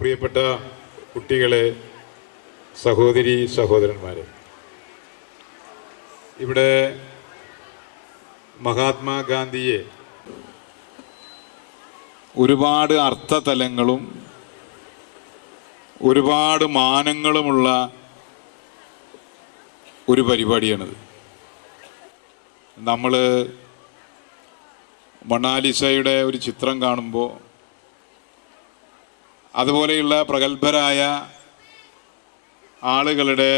പ്രിയപ്പെട്ട കുട്ടികളെ, സഹോദരി സഹോദരന്മാരെ, ഇവിടെ മഹാത്മാഗാന്ധിയെ ഒരുപാട് അർത്ഥതലങ്ങളും ഒരുപാട് മാനങ്ങളുമുള്ള ഒരു പരിപാടിയാണിത്. നമ്മൾ മൊണാലിസയുടെ ഒരു ചിത്രം കാണുമ്പോൾ അതുപോലെയുള്ള പ്രഗത്ഭരായ ആളുകളുടെ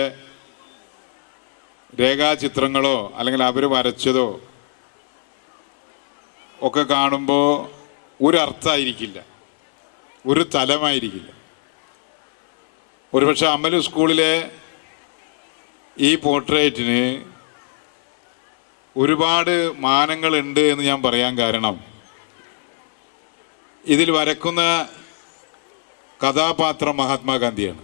രേഖാചിത്രങ്ങളോ അല്ലെങ്കിൽ അവർ വരച്ചതോ ഒക്കെ കാണുമ്പോൾ ഒരു അർത്ഥമായിരിക്കില്ല, ഒരു തലമായിരിക്കില്ല. ഒരുപക്ഷെ അമൽ സ്കൂളിലെ ഈ പോർട്രേറ്റിന് ഒരുപാട് മാനങ്ങളുണ്ട് എന്ന് ഞാൻ പറയാൻ കാരണം, ഇതിൽ വരക്കുന്ന കഥാപാത്രം മഹാത്മാഗാന്ധിയാണ്.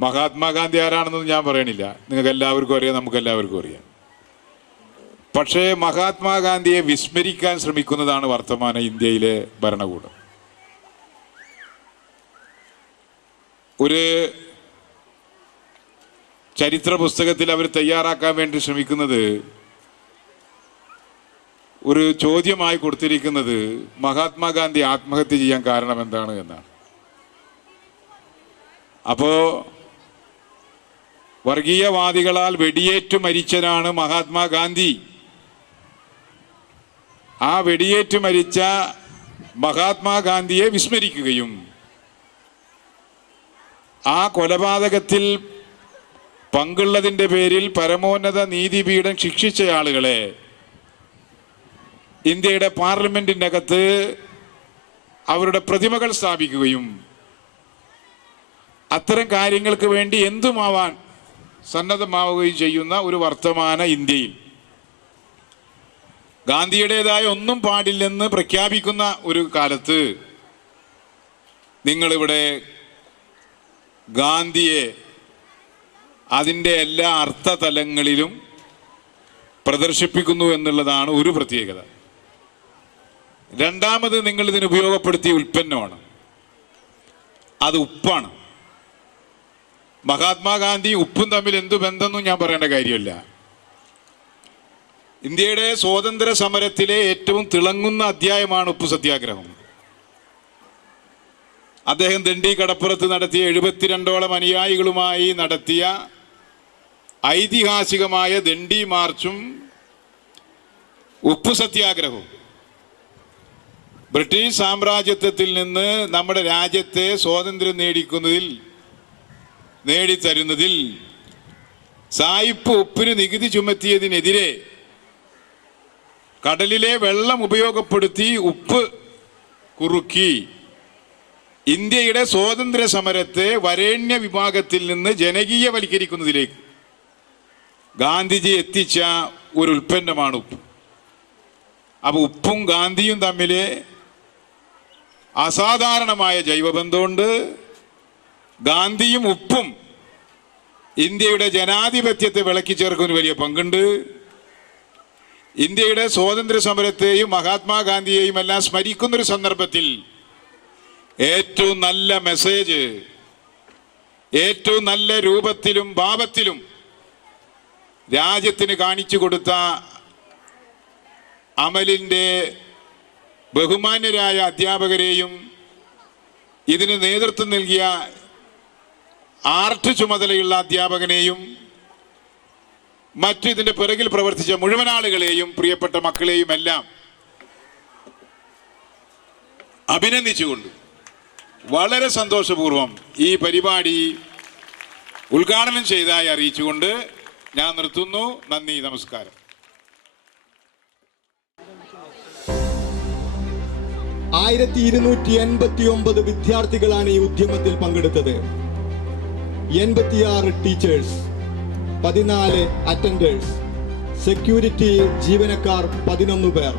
മഹാത്മാഗാന്ധി ആരാണെന്നൊന്നും ഞാൻ പറയണില്ല, നിങ്ങൾക്ക് എല്ലാവർക്കും അറിയാം, നമുക്ക് എല്ലാവർക്കും അറിയാം. പക്ഷേ മഹാത്മാഗാന്ധിയെ വിസ്മരിക്കാൻ ശ്രമിക്കുന്നതാണ് വർത്തമാന ഇന്ത്യയിലെ ഭരണകൂടം. ഒരു ചരിത്ര പുസ്തകത്തിൽ അവർ തയ്യാറാക്കാൻ വേണ്ടി ശ്രമിക്കുന്നത്, ഒരു ചോദ്യമായി കൊടുത്തിരിക്കുന്നത് മഹാത്മാഗാന്ധി ആത്മഹത്യ ചെയ്യാൻ കാരണം എന്താണ് എന്നാണ്. അപ്പോൾ വർഗീയവാദികളാൽ വെടിയേറ്റു മരിച്ചതാണ് മഹാത്മാഗാന്ധി. ആ വെടിയേറ്റു മരിച്ച മഹാത്മാഗാന്ധിയെ വിസ്മരിക്കുകയും ആ കൊലപാതകത്തിൽ പങ്കുള്ളതിൻ്റെ പേരിൽ പരമോന്നത നീതിപീഠം ശിക്ഷിച്ച ആളുകളെ ഇന്ത്യയുടെ പാർലമെന്റിൻ്റെ അകത്ത് അവരുടെ പ്രതിമകൾ സ്ഥാപിക്കുകയും അത്തരം കാര്യങ്ങൾക്ക് വേണ്ടി എന്തുമാവാൻ സന്നദ്ധമാവുകയും ചെയ്യുന്ന ഒരു വർത്തമാന ഇന്ത്യയിൽ ഗാന്ധിയുടേതായ ഒന്നും പാടില്ലെന്ന് പ്രഖ്യാപിക്കുന്ന ഒരു കാലത്ത് നിങ്ങളിവിടെ ഗാന്ധിയെ അതിൻ്റെ എല്ലാ അർത്ഥതലങ്ങളിലും പ്രദർശിപ്പിക്കുന്നു എന്നുള്ളതാണ് ഒരു പ്രത്യേകത. രണ്ടാമത്, നിങ്ങൾ ഇതിന് ഉപയോഗപ്പെടുത്തിയ ഉൽപ്പന്നമാണ്, അത് ഉപ്പാണ്. മഹാത്മാഗാന്ധി ഉപ്പും തമ്മിൽ എന്തു ബന്ധമെന്നും ഞാൻ പറയേണ്ട കാര്യമില്ല. ഇന്ത്യയുടെ സ്വാതന്ത്ര്യ സമരത്തിലെ ഏറ്റവും തിളങ്ങുന്ന അധ്യായമാണ് ഉപ്പു സത്യാഗ്രഹം. അദ്ദേഹം ദണ്ഡി കടപ്പുറത്ത് നടത്തിയ 72ഓളം അനുയായികളുമായി നടത്തിയ ഐതിഹാസികമായ ദണ്ഡി മാർച്ചും ഉപ്പു സത്യാഗ്രഹവും ബ്രിട്ടീഷ് സാമ്രാജ്യത്വത്തിൽ നിന്ന് നമ്മുടെ രാജ്യത്തെ സ്വാതന്ത്ര്യം നേടിത്തരുന്നതിൽ സായിപ്പ് ഉപ്പിന് നികുതി ചുമത്തിയതിനെതിരെ കടലിലെ വെള്ളം ഉപയോഗപ്പെടുത്തി ഉപ്പ് കുറുക്കി ഇന്ത്യയുടെ സ്വാതന്ത്ര്യ സമരത്തെ വരേണ്യ വിഭാഗത്തിൽ നിന്ന് ജനകീയവൽക്കരിക്കുന്നതിലേക്ക് ഗാന്ധിജി എത്തിച്ച ഒരു ഉൽപ്പന്നമാണ് ഉപ്പ്. അപ്പോൾ ഉപ്പും ഗാന്ധിയും തമ്മിൽ അസാധാരണമായ ജൈവബന്ധമുണ്ട്. ഗാന്ധിയും ഉപ്പും ഇന്ത്യയുടെ ജനാധിപത്യത്തെ വിളക്കി ചേർക്കുന്നതിന് വലിയ പങ്കുണ്ട്. ഇന്ത്യയുടെ സ്വാതന്ത്ര്യ സമരത്തെയും മഹാത്മാഗാന്ധിയെയും എല്ലാം സ്മരിക്കുന്നൊരു സന്ദർഭത്തിൽ ഏറ്റവും നല്ല മെസ്സേജ്, ഏറ്റവും നല്ല രൂപത്തിലും ഭാവത്തിലും രാജ്യത്തിന് കാണിച്ചു കൊടുത്ത അമലിൻ്റെ ബഹുമാന്യരായ അധ്യാപകരെയും ഇതിന് നേതൃത്വം നൽകിയ ആർട്ട് ചുമതലയുള്ള അധ്യാപകനെയും മറ്റു ഇതിൻ്റെ പിറകിൽ പ്രവർത്തിച്ച മുഴുവൻ ആളുകളെയും പ്രിയപ്പെട്ട മക്കളെയും എല്ലാം അഭിനന്ദിച്ചുകൊണ്ട് വളരെ സന്തോഷപൂർവം ഈ പരിപാടി ഉദ്ഘാടനം ചെയ്തതായി അറിയിച്ചുകൊണ്ട് ഞാൻ നിർത്തുന്നു. നന്ദി, നമസ്കാരം. 1289 വിദ്യാർത്ഥികളാണ് ഈ ഉദ്യമത്തിൽ പങ്കെടുത്തത്. 86 ടീച്ചേഴ്സ്, 14 അറ്റൻഡേഴ്സ്, സെക്യൂരിറ്റി ജീവനക്കാർ 11 പേർ,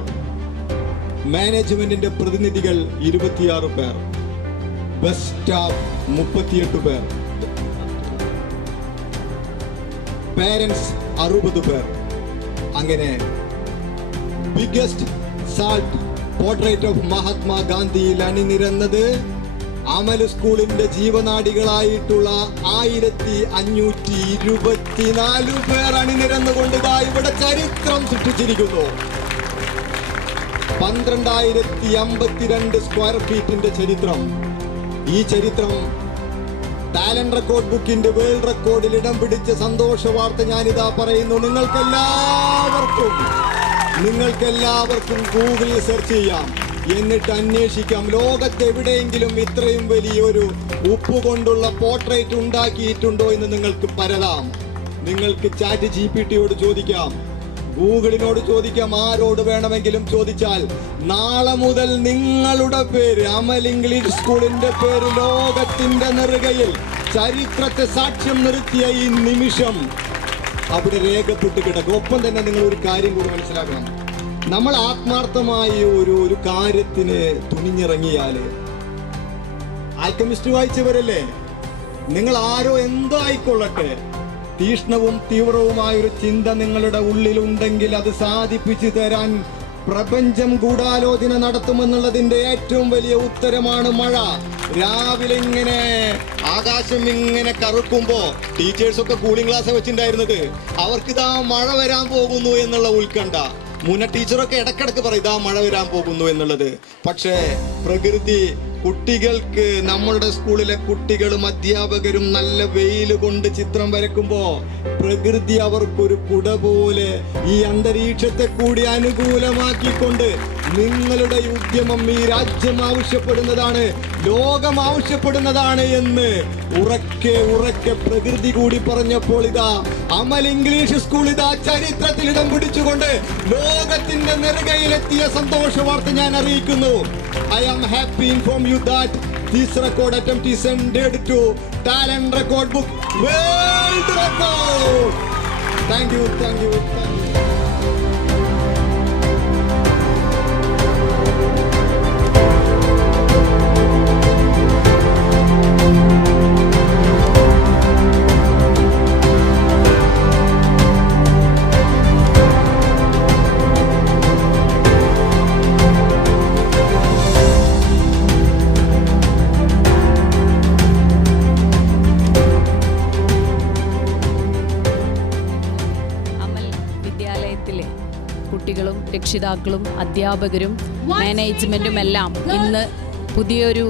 മാനേജ്മെന്റിന്റെ പ്രതിനിധികൾ 26 പേർ, ബസ് സ്റ്റാഫ് 38 പേർ, പേരൻസ് 60 പേർ. അങ്ങനെ ബിഗ്ഗസ്റ്റ് സാൾട്ട് പോർട്രേറ്റ് ഓഫ് മഹാത്മാഗാന്ധിയിൽ അണിനിരന്നത് അമൽ സ്കൂളിന്റെ ജീവനാടികളായിട്ടുള്ള 1524 പേർ അണിനിരന്നുകൊണ്ട് ഇവിടെ ചരിത്രം സൃഷ്ടിച്ചിരിക്കുന്നു. 12,052 സ്ക്വയർ ഫീറ്റിന്റെ ചരിത്രം. ഈ ചരിത്രം ടാലന്റ് റെക്കോർഡ് ബുക്കിന്റെ വേൾഡ് റെക്കോർഡിൽ ഇടം പിടിച്ച സന്തോഷ വാർത്ത ഞാനിതാ പറയുന്നു. നിങ്ങൾക്കെല്ലാവർക്കും ഗൂഗിളിൽ സെർച്ച് ചെയ്യാം, എന്നിട്ട് അന്വേഷിക്കാം. ലോകത്തെവിടെയെങ്കിലും ഇത്രയും വലിയൊരു ഉപ്പ് കൊണ്ടുള്ള പോർട്രേറ്റ് ഉണ്ടാക്കിയിട്ടുണ്ടോ എന്ന് നിങ്ങൾക്ക് പരതാം. നിങ്ങൾക്ക് ചാറ്റ് GPT-യോട് ചോദിക്കാം, ഗൂഗിളിനോട് ചോദിക്കാം, ആരോട് വേണമെങ്കിലും ചോദിച്ചാൽ നാളെ മുതൽ നിങ്ങളുടെ പേര്, അമൽ ഇംഗ്ലീഷ് സ്കൂളിന്റെ പേര് ലോകത്തിന്റെ നെറുകയിൽ ചരിത്രത്തെ സാക്ഷ്യം നിർത്തിയ ഈ നിമിഷം അവിടെ രേഖപ്പെട്ട് കിടക്കും. ഒപ്പം തന്നെ നിങ്ങൾ ഒരു കാര്യം കൂടി മനസ്സിലാക്കണം. നമ്മൾ ആത്മാർത്ഥമായി ഒരു കാര്യത്തിന് തുനിഞ്ഞിറങ്ങിയാല്, ആൽക്കമിസ്റ്റ് വായിച്ചവരല്ലേ, നിങ്ങൾ ആരോ എന്തോ ആയിക്കൊള്ളട്ടെ, തീഷ്ണവും തീവ്രവുമായ ഒരു ചിന്ത നിങ്ങളുടെ ഉള്ളിലുണ്ടെങ്കിൽ അത് സാധിപ്പിച്ചു തരാൻ പ്രപഞ്ചം ഗൂഢാലോചന നടത്തുമെന്നുള്ളതിന്റെ ഏറ്റവും വലിയ ഉത്തരമാണ് മഴ. രാവിലെ ഇങ്ങനെ ആകാശം ഇങ്ങനെ കറുക്കുമ്പോ ടീച്ചേഴ്സൊക്കെ കൂളിംഗ് ക്ലാസ് വെച്ചിട്ടുണ്ടായിരുന്നത്, അവർക്കിതാ മഴ വരാൻ പോകുന്നു എന്നുള്ള ഉത്കണ്ഠ. മുന്ന ടീച്ചറൊക്കെ ഇടക്കിടക്ക് പറയും ഇതാ മഴ വരാൻ പോകുന്നു എന്നുള്ളത്. പക്ഷേ പ്രകൃതി കുട്ടികൾക്ക്, നമ്മളുടെ സ്കൂളിലെ കുട്ടികളും അധ്യാപകരും നല്ല വെയിൽ കൊണ്ട് ചിത്രം വരയ്ക്കുമ്പോ പ്രകൃതി അവർക്കൊരു കുട പോലെ ഈ അന്തരീക്ഷത്തെ കൂടി അനുകൂലമാക്കിക്കൊണ്ട് നിങ്ങളുടെ ഉദ്യമം ഈ രാജ്യം ആവശ്യപ്പെടുന്നതാണ്, ലോകം ആവശ്യപ്പെടുന്നതാണ് എന്ന് ഉറക്കെ പ്രകൃതി കൂടി പറഞ്ഞപ്പോൾ ഇതാ അമൽ ഇംഗ്ലീഷ് സ്കൂൾ ഇതാ ചരിത്രത്തിൽ ഇടം പിടിച്ചുകൊണ്ട് ലോകത്തിന്റെ നെറുകയിലെത്തിയ സന്തോഷ വാർത്ത ഞാൻ അറിയിക്കുന്നു. I am happy to inform you that this record attempt is entered to Talent Record Book World Record. Thank you. കുട്ടികളും രക്ഷിതാക്കളും അധ്യാപകരും മാനേജ്മെന്റും എല്ലാം ഇന്ന് പുതിയൊരു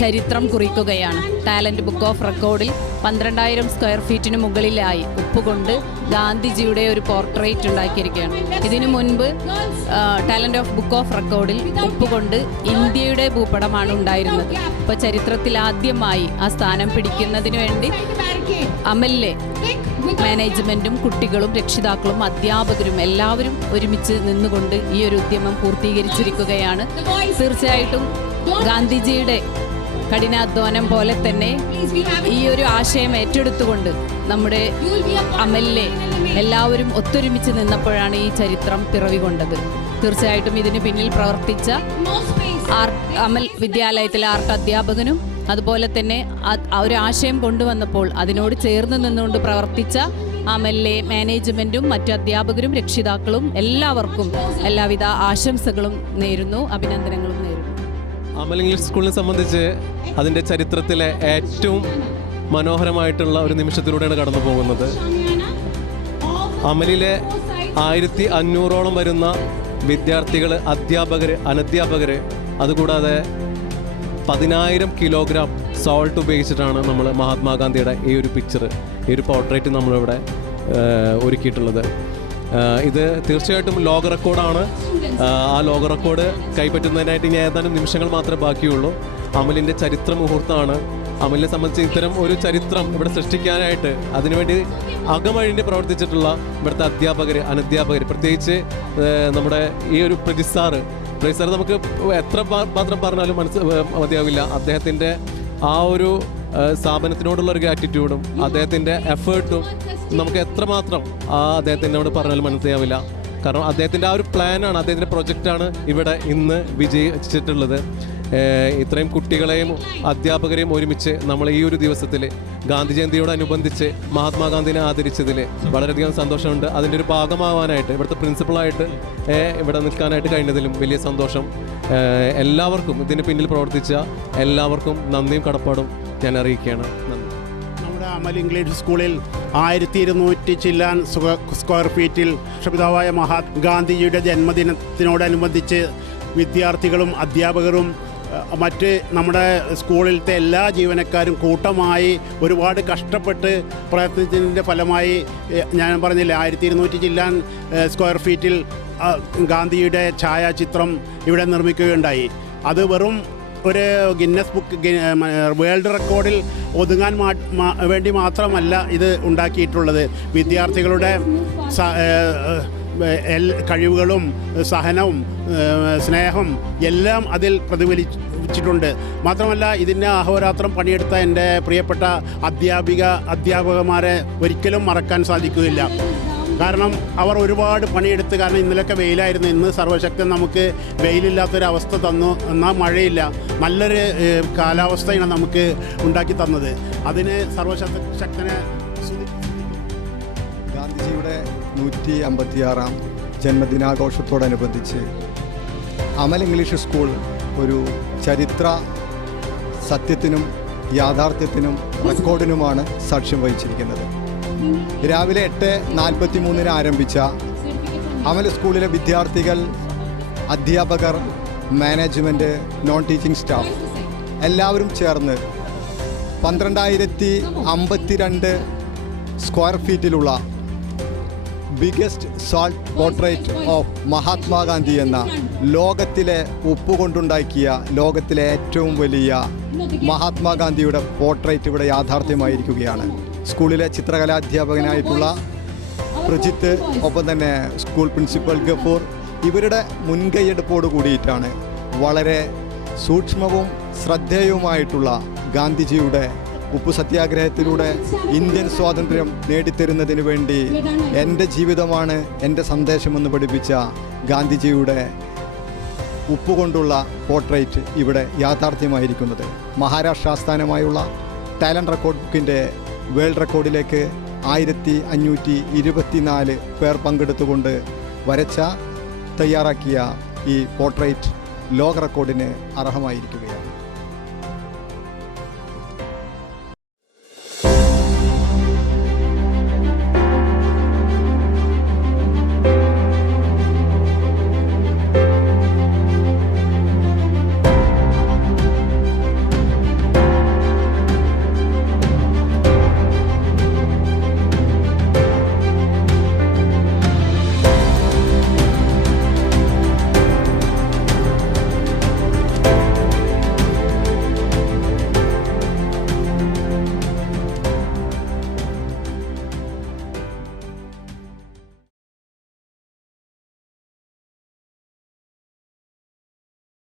ചരിത്രം കുറിക്കുകയാണ്. ടാലന്റ് ബുക്ക് ഓഫ് റെക്കോർഡിൽ 12,000 സ്ക്വയർ ഫീറ്റിന് മുകളിലായി ഉപ്പുകൊണ്ട് ഗാന്ധിജിയുടെ ഒരു പോർട്രേറ്റ് ഉണ്ടാക്കിയിരിക്കുകയാണ്. ഇതിനു മുൻപ് ടാലന്റ് ഓഫ് ബുക്ക് ഓഫ് റെക്കോർഡിൽ ഉപ്പുകൊണ്ട് ഇന്ത്യയുടെ ഭൂപടമാണ് ഉണ്ടായിരുന്നത്. ഇപ്പോൾ ചരിത്രത്തിൽ ആദ്യമായി ആ സ്ഥാനം പിടിക്കുന്നതിന് വേണ്ടി അമലിലെ മാനേജ്മെന്റും കുട്ടികളും രക്ഷിതാക്കളും അധ്യാപകരും എല്ലാവരും ഒരുമിച്ച് നിന്നുകൊണ്ട് ഈ ഒരു ഉദ്യമം പൂർത്തീകരിച്ചിരിക്കുകയാണ്. തീർച്ചയായിട്ടും ഗാന്ധിജിയുടെ കഠിനാധ്വാനം പോലെ തന്നെ ഈ ഒരു ആശയം ഏറ്റെടുത്തുകൊണ്ട് നമ്മുടെ അമലിലെ എല്ലാവരും ഒത്തൊരുമിച്ച് നിന്നപ്പോഴാണ് ഈ ചരിത്രം പിറവികൊണ്ടത്. തീർച്ചയായിട്ടും ഇതിന് പിന്നിൽ പ്രവർത്തിച്ച അമൽ വിദ്യാലയത്തിലെ ആർട്ട് അധ്യാപകനും അതുപോലെ തന്നെ ഒരു ആശയം കൊണ്ടുവന്നപ്പോൾ അതിനോട് ചേർന്ന് നിന്നുകൊണ്ട് പ്രവർത്തിച്ച അമലിലെ മാനേജ്മെന്റും മറ്റു അധ്യാപകരും രക്ഷിതാക്കളും എല്ലാവർക്കും എല്ലാവിധ ആശംസകളും നേരുന്നു, അഭിനന്ദനങ്ങളും നേരുന്നു. അമൽ ഇംഗ്ലീഷ് സ്കൂളിനെ സംബന്ധിച്ച് അതിൻ്റെ ചരിത്രത്തിലെ ഏറ്റവും മനോഹരമായിട്ടുള്ള ഒരു നിമിഷത്തിലൂടെയാണ് കടന്നു പോകുന്നത്. അമലിലെ 1500ഓളം വരുന്ന വിദ്യാർത്ഥികൾ, അധ്യാപകർ, അനധ്യാപകർ, അതുകൂടാതെ 10,000 കിലോഗ്രാം സോൾട്ട് ഉപയോഗിച്ചിട്ടാണ് നമ്മൾ മഹാത്മാഗാന്ധിയുടെ ഈ ഒരു പിക്ചർ, ഈ ഒരു പോർട്രേറ്റ് നമ്മളിവിടെ ഒരുക്കിയിട്ടുള്ളത്. ഇത് തീർച്ചയായിട്ടും ലോക റെക്കോർഡാണ്. ആ ലോക റെക്കോർഡ് കൈപ്പറ്റുന്നതിനായിട്ട് ഇനി ഏതാനും നിമിഷങ്ങൾ മാത്രമേ ബാക്കിയുള്ളൂ. അമലിൻ്റെ ചരിത്ര മുഹൂർത്തമാണ്. അമലിനെ സംബന്ധിച്ച് ഇത്തരം ഒരു ചരിത്രം ഇവിടെ സൃഷ്ടിക്കാനായിട്ട് അതിനുവേണ്ടി അകമഴിഞ്ഞ് പ്രവർത്തിച്ചിട്ടുള്ള ഇവിടുത്തെ അധ്യാപകർ, അനധ്യാപകർ, പ്രത്യേകിച്ച് നമ്മുടെ ഈ ഒരു പ്രജിസാർ നമുക്ക് എത്ര മാത്രം പറഞ്ഞാലും മതിയാവില്ല. അദ്ദേഹത്തിൻ്റെ ആ ഒരു സ്ഥാപനത്തിനോടുള്ള ഒരു ഗ്രാറ്റിറ്റ്യൂഡും അദ്ദേഹത്തിൻ്റെ എഫേർട്ടും നമുക്ക് എത്രമാത്രം അദ്ദേഹത്തിനോട് പറഞ്ഞാലും മനസ്സിലാവില്ല. കാരണം അദ്ദേഹത്തിൻ്റെ ആ ഒരു പ്ലാനാണ്, അദ്ദേഹത്തിൻ്റെ പ്രൊജക്റ്റാണ് ഇവിടെ ഇന്ന് വിജയിച്ചിട്ടുള്ളത്. ഇത്രയും കുട്ടികളെയും അധ്യാപകരെയും ഒരുമിച്ച് നമ്മൾ ഈ ഒരു ദിവസത്തിൽ ഗാന്ധി ജയന്തിയോടനുബന്ധിച്ച് മഹാത്മാഗാന്ധിനെ ആദരിച്ചതിൽ വളരെയധികം സന്തോഷമുണ്ട്. അതിൻ്റെ ഒരു ഭാഗമാവാനായിട്ട് ഇവിടുത്തെ പ്രിൻസിപ്പളായിട്ട് ഇവിടെ നിൽക്കാനായിട്ട് കഴിഞ്ഞതിലും വലിയ സന്തോഷം. എല്ലാവർക്കും ഇതിന് പിന്നിൽ പ്രവർത്തിച്ച എല്ലാവർക്കും നന്ദിയും കടപ്പാടും ഞാൻ അറിയിക്കുകയാണ്. നന്ദി. നമ്മുടെ അമൽ ഇംഗ്ലീഷ് സ്കൂളിൽ 1200 ചില്ലാൻ സ്ക്വയർ ഫീറ്റിൽ രാഷ്ട്രപിതാവായ മഹാത്മാഗാന്ധിജിയുടെ ജന്മദിനത്തിനോടനുബന്ധിച്ച് വിദ്യാർത്ഥികളും അധ്യാപകരും മറ്റ് നമ്മുടെ സ്കൂളിലത്തെ എല്ലാ ജീവനക്കാരും കൂട്ടമായി ഒരുപാട് കഷ്ടപ്പെട്ട് പ്രയത്നിച്ചതിൻ്റെ ഫലമായി ഞാൻ പറഞ്ഞില്ലേ 1200 ചില്ലാൻ സ്ക്വയർ ഫീറ്റിൽ ഗാന്ധിയുടെ ഛായാചിത്രം ഇവിടെ നിർമ്മിക്കുകയുണ്ടായി. അത് വെറും ഒരു ഗിന്നസ് ബുക്ക് വേൾഡ് റെക്കോർഡിൽ ഒതുങ്ങാൻ വേണ്ടി മാത്രമല്ല ഇത് ഉണ്ടാക്കിയിട്ടുള്ളത്. വിദ്യാർത്ഥികളുടെ കഴിവുകളും സഹനവും സ്നേഹം എല്ലാം അതിൽ പ്രതിഫലിച്ചിട്ടുണ്ട്. മാത്രമല്ല ഇതിൻ്റെ അഹോരാത്രം പണിയെടുത്ത എൻ്റെ പ്രിയപ്പെട്ട അധ്യാപകന്മാരെ ഒരിക്കലും മറക്കാൻ സാധിക്കുകയില്ല. കാരണം അവർ ഒരുപാട് പണിയെടുത്ത്, കാരണം ഇന്നലൊക്കെ വെയിലായിരുന്നു, ഇന്ന് സർവശക്തൻ നമുക്ക് വെയിലില്ലാത്തൊരവസ്ഥ തന്നു. എന്നാൽ മഴയില്ല, നല്ലൊരു കാലാവസ്ഥയാണ് നമുക്ക് ഉണ്ടാക്കി തന്നത്. അതിന് സർവശക്തനെ ഗാന്ധിജിയുടെ 156ാം ജന്മദിനാഘോഷത്തോടനുബന്ധിച്ച് അമൽ ഇംഗ്ലീഷ് സ്കൂൾ ഒരു ചരിത്ര സത്യത്തിനും യാഥാർത്ഥ്യത്തിനും റെക്കോർഡിനുമാണ് സാക്ഷ്യം വഹിച്ചിരിക്കുന്നത്. രാവിലെ 8:43 ആരംഭിച്ച അമൽ സ്കൂളിലെ വിദ്യാർത്ഥികൾ, അധ്യാപകർ, മാനേജ്മെൻറ്റ്, നോൺ ടീച്ചിങ് സ്റ്റാഫ് എല്ലാവരും ചേർന്ന് 12,052 സ്ക്വയർ ഫീറ്റിലുള്ള biggest salt portrait of Mahatma Gandhi എന്ന ലോകത്തിലെ ഉപ്പുകൊണ്ടുണ്ടാക്കിയ ലോകത്തിലെ ഏറ്റവും വലിയ മഹാത്മാഗാന്ധിയുടെ പോർട്രേറ്റ് ഇവിടെ യാഥാർത്ഥ്യമായിരിക്കുകയാണ്. സ്കൂളിലെ ചിത്രകലാധ്യാപകനായിട്ടുള്ള പ്രജിത്ത്, ഒപ്പം തന്നെ സ്കൂൾ പ്രിൻസിപ്പൽ ഗഫൂർ, ഇവരുടെ മുൻകൈയെടുപ്പോട് കൂടിയിട്ടാണ് വളരെ സൂക്ഷ്മവും ശ്രദ്ധേയവുമായിട്ടുള്ള ഗാന്ധിജിയുടെ ഉപ്പു സത്യാഗ്രഹത്തിലൂടെ ഇന്ത്യൻ സ്വാതന്ത്ര്യം നേടിത്തരുന്നതിന് വേണ്ടി എൻ്റെ ജീവിതമാണ് എൻ്റെ സന്ദേശമെന്ന് പഠിപ്പിച്ച ഗാന്ധിജിയുടെ ഉപ്പുകൊണ്ടുള്ള പോർട്രേറ്റ് ഇവിടെ യാഥാർത്ഥ്യമായിരിക്കുന്നത്. മഹാരാഷ്ട്ര ആസ്ഥാനമായുള്ള ടാലൻറ്റ് റെക്കോർഡ് ബുക്കിൻ്റെ വേൾഡ് റെക്കോർഡിലേക്ക് 1524 പേർ പങ്കെടുത്തുകൊണ്ട് തയ്യാറാക്കിയ ഈ പോർട്രേറ്റ് ലോക റെക്കോർഡിന് അർഹമായിരിക്കുകയാണ്.